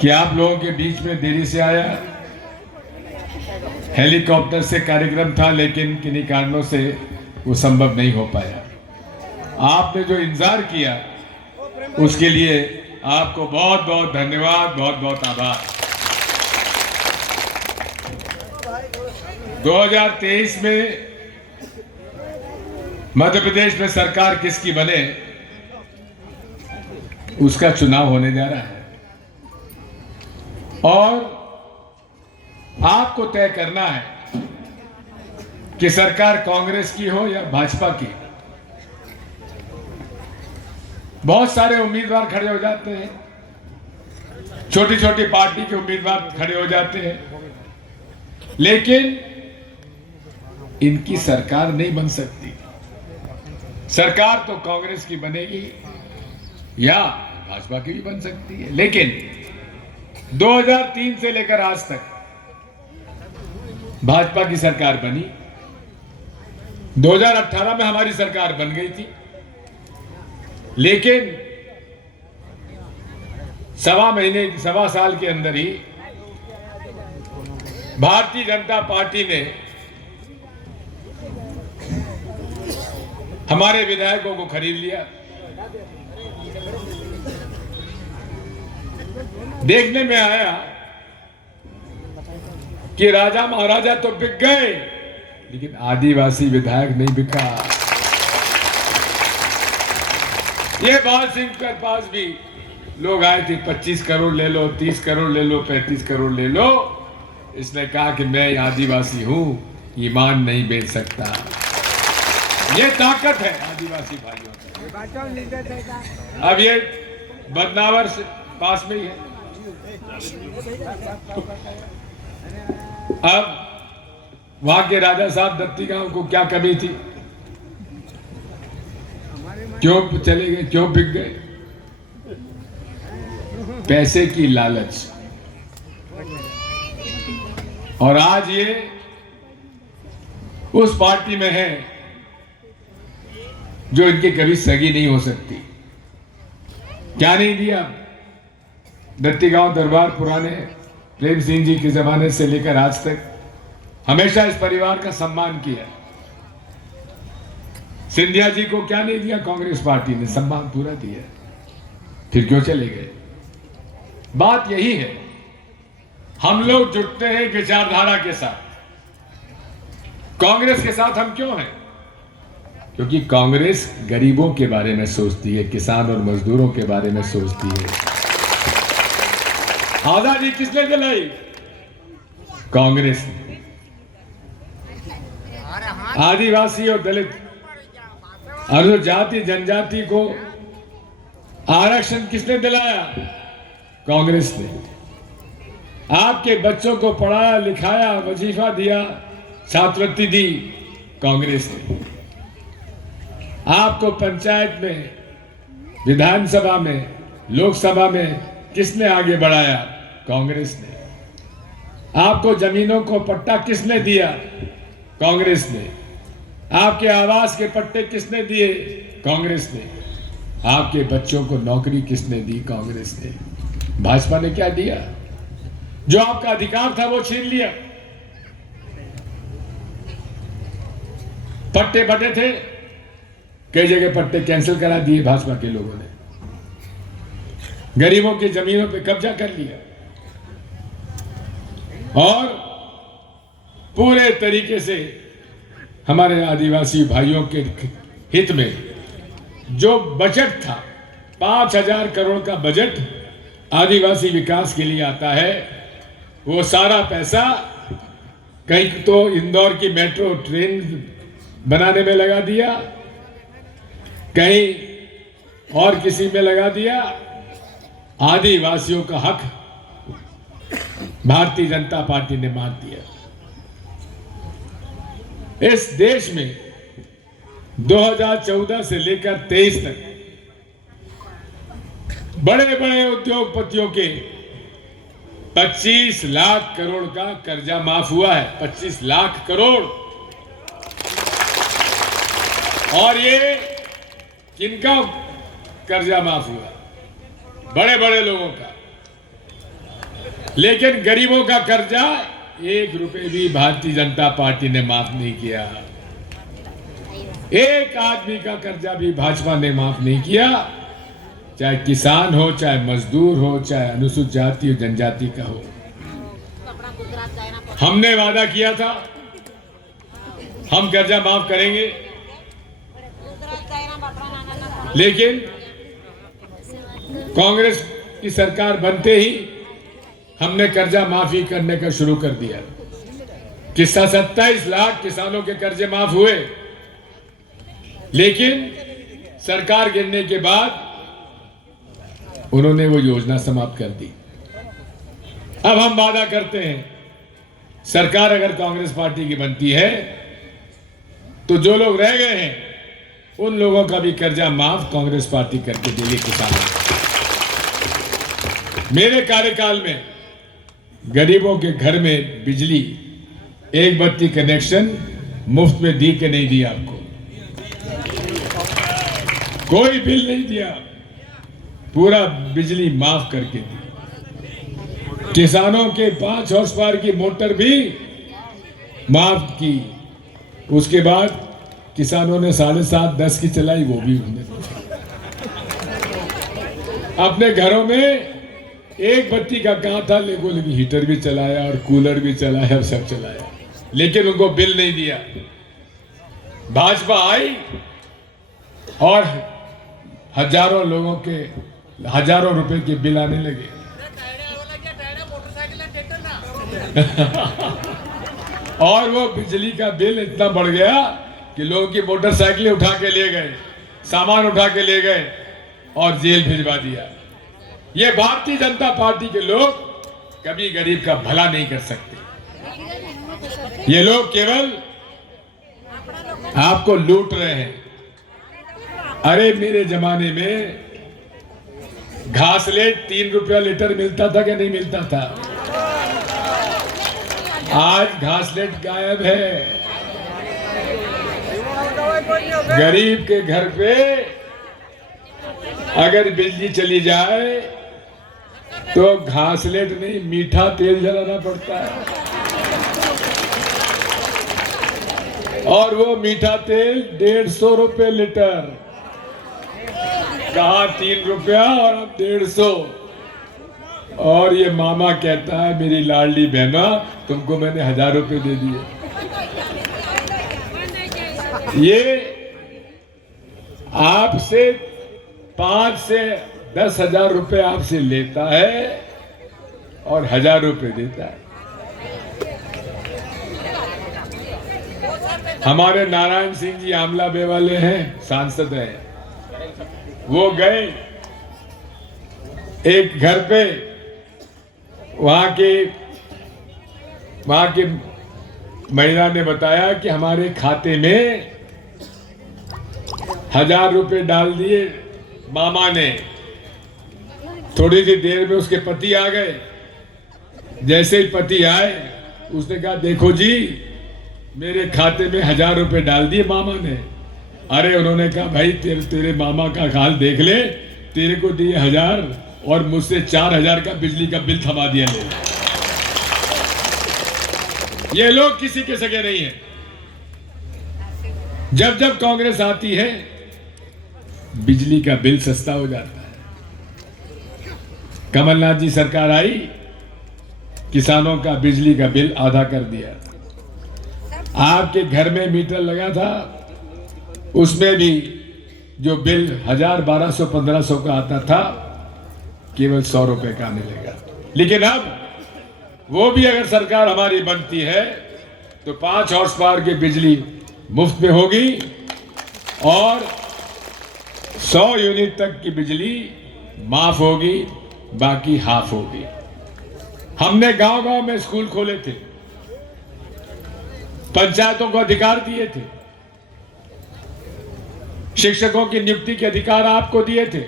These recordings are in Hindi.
कि आप लोगों के बीच में देरी से आया। हेलीकॉप्टर से कार्यक्रम था, लेकिन किन्हीं कारणों से वो संभव नहीं हो पाया। आपने जो इंतजार किया उसके लिए आपको बहुत बहुत धन्यवाद, बहुत बहुत आभार। 2023 में मध्य प्रदेश में सरकार किसकी बने, उसका चुनाव होने जा रहा है और आपको तय करना है कि सरकार कांग्रेस की हो या भाजपा की। बहुत सारे उम्मीदवार खड़े हो जाते हैं, छोटी छोटी पार्टी के उम्मीदवार खड़े हो जाते हैं, लेकिन इनकी सरकार नहीं बन सकती। सरकार तो कांग्रेस की बनेगी या भाजपा की भी बन सकती है, लेकिन 2003 से लेकर आज तक भाजपा की सरकार बनी। 2018 में हमारी सरकार बन गई थी, लेकिन सवा साल के अंदर ही भारतीय जनता पार्टी ने हमारे विधायकों को खरीद लिया। देखने में आया कि राजा महाराजा तो बिक गए, लेकिन आदिवासी विधायक नहीं बिका। ये बाल सिंह के पास भी लोग आए थे, 25 करोड़ ले लो, 30 करोड़ ले लो, 35 करोड़ ले लो। इसने कहा कि मैं आदिवासी हूं, ईमान नहीं बेच सकता। ये ताकत है आदिवासी भाइयों की। अब ये बदनावर से पास में ही है। अब वहां के राजा साहब दत्तीगांव को क्या कमी थी, क्यों चले गए, क्यों बिक गए? पैसे की लालच। और आज ये उस पार्टी में है जो इनकी कभी सगी नहीं हो सकती। क्या नहीं दिया? दत्तीगांव दरबार पुराने प्रेम सिंह जी के जमाने से लेकर आज तक हमेशा इस परिवार का सम्मान किया। सिंधिया जी को क्या नहीं दिया? कांग्रेस पार्टी ने सम्मान पूरा दिया। फिर क्यों चले गए? बात यही है, हम लोग जुटते हैं विचारधारा के साथ। कांग्रेस के साथ हम क्यों हैं? क्योंकि कांग्रेस गरीबों के बारे में सोचती है, किसान और मजदूरों के बारे में सोचती है। आजादी किसने दिलाई? कांग्रेस ने। आदिवासी और दलित अनुजाति जनजाति को आरक्षण किसने दिलाया? कांग्रेस ने। आपके बच्चों को पढ़ाया लिखाया, वजीफा दिया, छात्रवृत्ति दी, कांग्रेस ने। आपको पंचायत में, विधानसभा में, लोकसभा में किसने आगे बढ़ाया? कांग्रेस ने। आपको जमीनों को पट्टा किसने दिया? कांग्रेस ने। आपके आवास के पट्टे किसने दिए? कांग्रेस ने। आपके बच्चों को नौकरी किसने दी? कांग्रेस ने। भाजपा ने क्या दिया? जो आपका अधिकार था वो छीन लिया। पट्टे बटे थे, कई जगह पट्टे कैंसिल करा दिए भाजपा के लोगों ने। गरीबों की जमीनों पे कब्जा कर लिया और पूरे तरीके से हमारे आदिवासी भाइयों के हित में जो बजट था, 5,000 करोड़ का बजट आदिवासी विकास के लिए आता है, वो सारा पैसा कहीं तो इंदौर की मेट्रो ट्रेन बनाने में लगा दिया, कहीं और किसी में लगा दिया। आदिवासियों का हक भारतीय जनता पार्टी ने मार दिया। इस देश में 2014 से लेकर 23 तक बड़े बड़े उद्योगपतियों के 25 लाख करोड़ का कर्जा माफ हुआ है। 25 लाख करोड़। और ये किनका कर्जा माफ हुआ? बड़े बड़े लोगों का। लेकिन गरीबों का कर्जा 1 रुपए भी भारतीय जनता पार्टी ने माफ नहीं किया। एक आदमी का कर्जा भी भाजपा ने माफ नहीं किया, चाहे किसान हो, चाहे मजदूर हो, चाहे अनुसूचित जाति और जनजाति का हो। हमने वादा किया था हम कर्जा माफ करेंगे, लेकिन कांग्रेस की सरकार बनते ही हमने कर्जा माफी करने का शुरू कर दिया। किस्सा 27 लाख किसानों के कर्जे माफ हुए, लेकिन सरकार गिरने के बाद उन्होंने वो योजना समाप्त कर दी। अब हम वादा करते हैं, सरकार अगर कांग्रेस पार्टी की बनती है तो जो लोग रह गए हैं उन लोगों का भी कर्जा माफ कांग्रेस पार्टी करके देगी किसानों। मेरे कार्यकाल में गरीबों के घर में बिजली एक बत्ती कनेक्शन मुफ्त में दी कि नहीं दिया? आपको कोई बिल नहीं दिया, पूरा बिजली माफ करके दी। किसानों के 5 हॉर्स पावर की मोटर भी माफ की। उसके बाद किसानों ने 7.5 10 की चलाई, वो भी उन्होंने अपने घरों में एक बत्ती का कहा था, लेकिन हीटर भी चलाया और कूलर भी चलाया और सब चलाया, लेकिन उनको बिल नहीं दिया। भाजपा आई और हजारों लोगों के हजारों रुपए के बिल आने लगे। और वो बिजली का बिल इतना बढ़ गया कि लोगों की मोटरसाइकिलें उठा के ले गए, सामान उठा के ले गए और जेल भिजवा दिया। ये भारतीय जनता पार्टी के लोग कभी गरीब का भला नहीं कर सकते। ये लोग केवल आपको लूट रहे हैं। अरे मेरे जमाने में घासलेट 3 रुपया लीटर मिलता था कि नहीं मिलता था? आज घासलेट गायब है। गरीब के घर पे अगर बिजली चली जाए तो घासलेट नहीं, मीठा तेल जलाना पड़ता है। और वो मीठा तेल 150 रुपए लीटर। कहा 3 रुपया और अब 150। और ये मामा कहता है मेरी लाडली बहना, तुमको मैंने 1000 रुपए दे दिए। ये आपसे 5 से 10 हजार रुपए आपसे लेता है और 1000 रुपए देता है। हमारे नारायण सिंह जी आमला बे वाले हैं, सांसद हैं, वो गए एक घर पे, वहां की महिला ने बताया कि हमारे खाते में 1000 रुपए डाल दिए मामा ने। थोड़ी सी देर में उसके पति आ गए। जैसे ही पति आए उसने कहा देखो जी मेरे खाते में 1000 रुपए डाल दिए मामा ने। अरे उन्होंने कहा भाई तेरे मामा का हाल देख ले, तेरे को दिए 1000 और मुझसे 4000 का बिजली का बिल थमा दिया। ले ये लोग किसी के सगे नहीं है। जब जब कांग्रेस आती है बिजली का बिल सस्ता हो जाता है। कमलनाथ जी सरकार आई, किसानों का बिजली का बिल आधा कर दिया। आपके घर में मीटर लगा था, उसमें भी जो बिल 1000 1200 1500 का आता था केवल 100 रुपए का मिलेगा। लेकिन अब वो भी अगर सरकार हमारी बनती है तो 5 हॉर्स पावर की बिजली मुफ्त में होगी और 100 यूनिट तक की बिजली माफ होगी, बाकी हाफ होगी। हमने गांव-गांव में स्कूल खोले थे, पंचायतों को अधिकार दिए थे, शिक्षकों की नियुक्ति के अधिकार आपको दिए थे।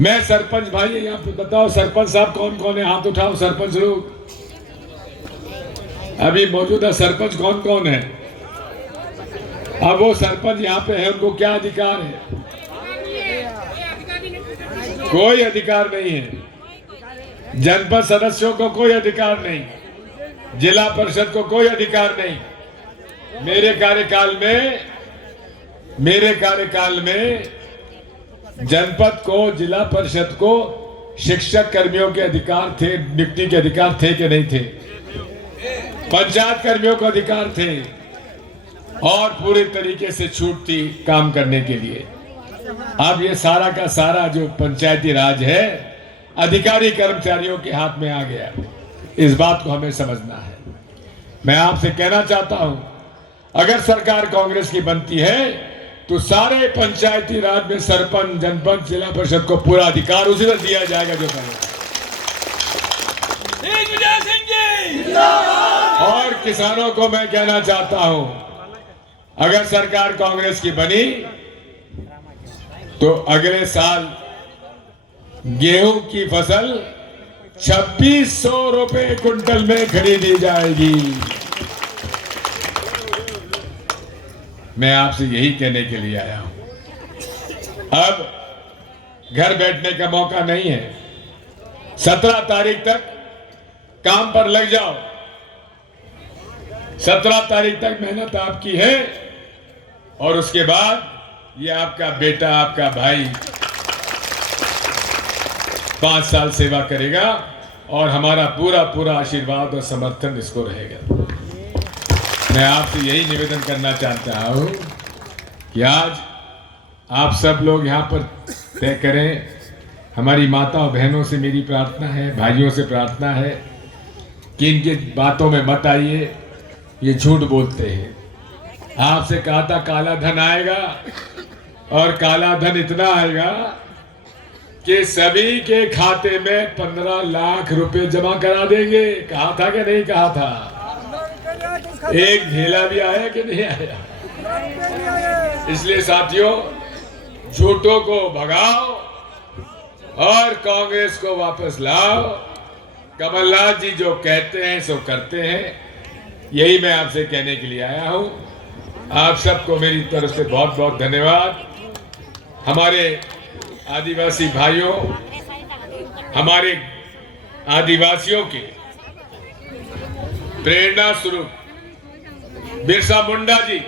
मैं सरपंच भाई यहाँ पे बताओ, सरपंच साहब कौन कौन है? हाथ उठाओ सरपंच लोग। अभी मौजूदा सरपंच कौन कौन है? अब वो सरपंच यहाँ पे है, उनको क्या अधिकार है? कोई अधिकार नहीं है। जनपद सदस्यों को कोई अधिकार नहीं, जिला परिषद को कोई अधिकार नहीं। मेरे कार्यकाल में जनपद को, जिला परिषद को शिक्षक कर्मियों के अधिकार थे, नियुक्ति के अधिकार थे कि नहीं थे? पंचायत कर्मियों को अधिकार थे और पूरे तरीके से छूट थी काम करने के लिए। अब ये सारा का सारा जो पंचायती राज है अधिकारी कर्मचारियों के हाथ में आ गया। इस बात को हमें समझना है। मैं आपसे कहना चाहता हूं, अगर सरकार कांग्रेस की बनती है तो सारे पंचायती राज में सरपंच, जनपद, जिला परिषद को पूरा अधिकार उसी तरह दिया जाएगा जो पहले। और किसानों को मैं कहना चाहता हूं, अगर सरकार कांग्रेस की बनी तो अगले साल गेहूं की फसल 2600 रुपए क्विंटल में खरीदी जाएगी। मैं आपसे यही कहने के लिए आया हूं। अब घर बैठने का मौका नहीं है। 17 तारीख तक काम पर लग जाओ। 17 तारीख तक मेहनत आपकी है और उसके बाद ये आपका बेटा, आपका भाई 5 साल सेवा करेगा और हमारा पूरा आशीर्वाद और समर्थन इसको रहेगा। मैं आपसे यही निवेदन करना चाहता हूं कि आज आप सब लोग यहां पर तय करें। हमारी माता और बहनों से मेरी प्रार्थना है, भाइयों से प्रार्थना है कि इनके बातों में मत आइए, ये झूठ बोलते हैं। आपसे कहा था काला धन आएगा और काला धन इतना आएगा कि सभी के खाते में 15 लाख रुपए जमा करा देंगे। कहा था कि नहीं कहा था? एक ढेला भी आया कि नहीं आया? इसलिए साथियों, झूठों को भगाओ और कांग्रेस को वापस लाओ। कमलनाथ जी जो कहते हैं सो करते हैं। यही मैं आपसे कहने के लिए आया हूं। आप सबको मेरी तरफ से बहुत बहुत धन्यवाद। हमारे आदिवासी भाइयों, हमारे आदिवासियों के प्रेरणा स्वरूप बिरसा मुंडा जी